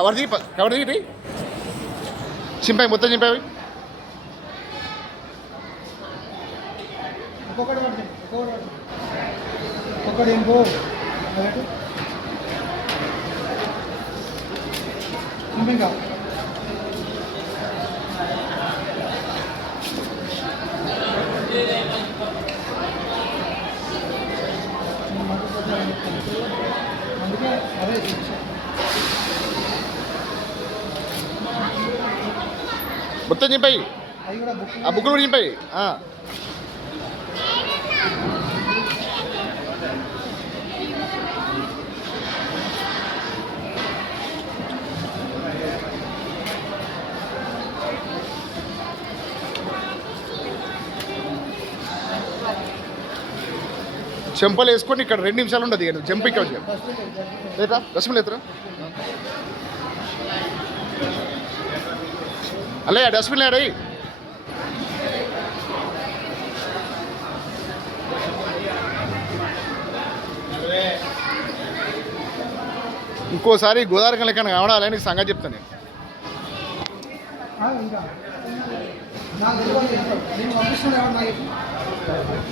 Cover దిగి ప- cover దిగి చింపై మొత్తం చింపై అవి. ఒక్కొక్కటి పడుతుంది ఒక్కొక్కటి పడుతుంది ఒక్కొక్కటి ఏం పో అదొకటి. ఇంకా అందుకే అదే మొత్తం చింపై అది కూడా బుక్ ఆ బుక్కులు కూడా చెంపలు వేసుకొని ఇక్కడ రెండు నిమిషాలు ఉండదు ఇక చెంప ఇక్కడ లేదా రసం లేదురా? అల్లే డస్ట్బిన్ లేడీ. ఇంకోసారి గోదావరి లెక్కన కావడాలని సంగతి చెప్తాను నేను. నాకు తెలియదు నేను పంపిస్తాను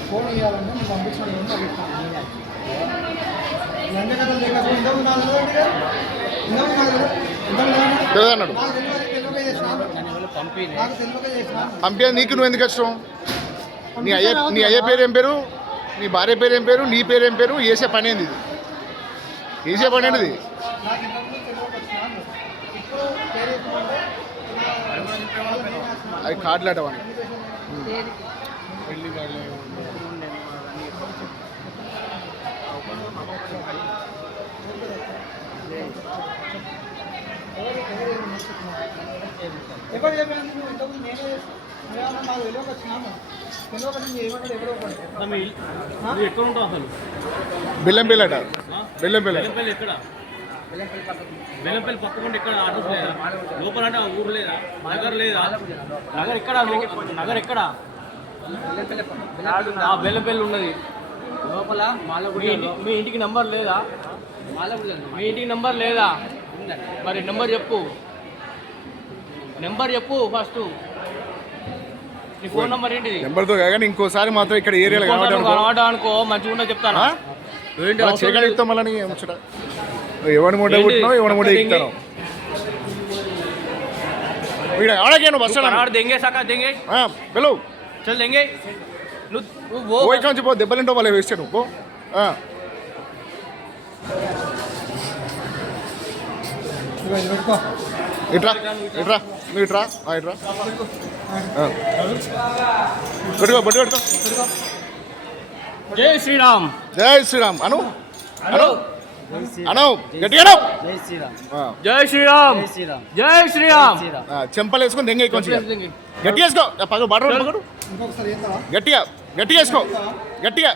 ఫోన్ ఇవ్వాలంటే నేను పంపించడం ఎవరు అన్నాడు పంపే నీకు నువ్వు ఎందుకు కష్టం? నీ అయ్య నీ అయ్య పేరు ఏం పేరు? నీ భార్య పేరు ఏం పేరు? నీ పేరు ఏం పేరు? వేసే పని ఏంది ఇది? వేసే పని ఏంటిది అది కార్డులు అటవని నువ్వు ఇంతకుముందు నేనే చేస్తాను తెలియక తెలియక నేను ఏమన్నా ఎవరో తమ్మి, నువ్వు ఎక్కడ బెల్లం బిల్ల బెల్లంపల్లి ఎక్కడ? బెల్లంపల్లి పక్కకుండా ఎక్కడ? అడ్రస్ లేదా? లోపల అంటే ఆ ఊరు లేదా? నగర్ లేదా? నగర్ ఎక్కడ? నగర్ ఎక్కడ? బెల్లపల్లి ఉన్నది. లోపల మీ ఇంటికి నంబర్ లేదా? మీ ఇంటికి నంబర్ లేదా? మరి నెంబర్ చెప్పు. నెంబర్ చెప్పు ఫస్ట్ నీ ఫోన్ నెంబర్ ఏంటిది? నెంబర్తో కాక ఇంకోసారి మాత్రం ఇక్కడ ఏరియాలో అనుకో. మంచిగా ఉన్నది చెప్తానా. చేయగలుగుతాం మళ్ళీ ఆడ దెంగే. సాకా चल देंगे नु वो वो ఓ ఇక్కడ నుంచి పో దెబ్బలింటో వాళ్ళు వేస్తాడు పో ఆ. ఇదిగో ఇది పెట్టుకో ఇట్రా ఇట్రా నువ్వు ఇట్రా ఆ, ఇట్రా ఆ. పెట్టుకో బొట్టు పెట్టుకో जय श्री राम జై శ్రీరామ్ అను అను అనవ్ గట్టిగా జై శ్రీరామ్. జై శ్రీరామ్. చెంపలు వేసుకొని దెంగ కొంచెం గట్టిగా వేసుకో. పగ బడరు పగడు గట్టిగా గట్టిగా వేసుకో. గట్టిగా.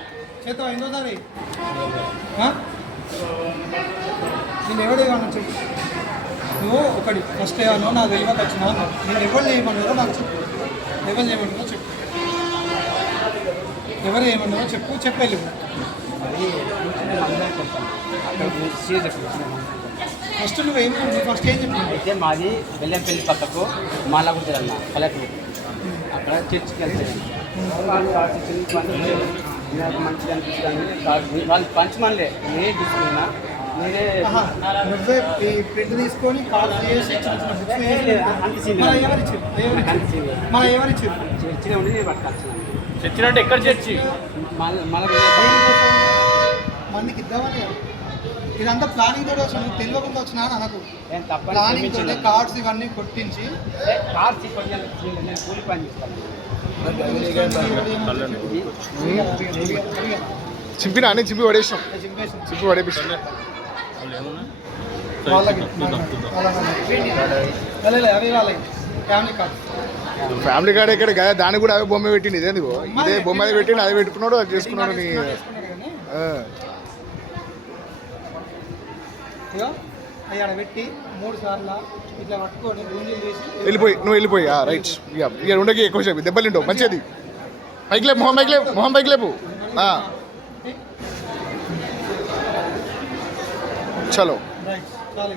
నువ్వు ఒకటి ఫస్ట్ ఏమో నా తెలియక వచ్చిన నేను ఎవరు చేయమన్నారో నాకు చెప్పు. ఎవరు చేయమన్నారో చెప్పు. ఎవరు ఏమన్నారో చెప్పు చెప్పలేము అందరికి అక్కడ ఫస్ట్ నువ్వు ఏం ఫస్ట్ ఏం అయితే మాది బెల్లంపల్లి పక్కకు మాలగుంటుంది అన్న పల్లెటూరు. అక్కడ చర్చికి వెళ్తాను నాకు మంచిగా అనిపిస్తుంది. వాళ్ళు పంచమనిలే నేనే తీసుకున్నా. నువ్వే ఈ ప్రింట్ తీసుకొని కాల్ చేసి ఎవరిచ్చారు? ఎవరిచ్చారు? చర్చిలో ఉండి నేను పట్టుకొచ్చాను. చచ్చినట్టు ఎక్కడ చర్చి? మళ్ళీ మళ్ళీ మందికి ఇద్దామని. ఇదంతా ప్లానింగ్ తోటి వచ్చిన తెలియకుండా వచ్చినా అని అనకు. ప్లానింగ్ తోటి. కార్డ్స్ ఇవన్నీ కొట్టించి. కార్డ్స్ కూలి పని చేస్తాను. చింపినా? అని చింపి చింపేసి చింపి పడేపిస్తాం వాళ్ళకి వాళ్ళకి అవి వాళ్ళకి. ఫ్యామిలీ కార్డ్ ఎక్కడ? కదా దానికి కూడా అవే బొమ్మ పెట్టింది ఇదేంది ఇగో. ఇదే బొమ్మ అది పెట్టిండు అది పెట్టుకున్నాడు అది చేసుకున్నాడు ఆడ పెట్టి మూడు సార్లు ఇట్లా పట్టుకొని గుంజీలు తీసి వెళ్ళిపోయి నువ్వు వెళ్ళిపోయి రైట్ ఇక ఇక ఉండకి ఎక్కువ సేపు. దెబ్బలు తింటావు మంచిది. పైకి లేపు మొహం పైకి లేపు మొహం పైకి లేపు. చలో. రైట్ చాలు.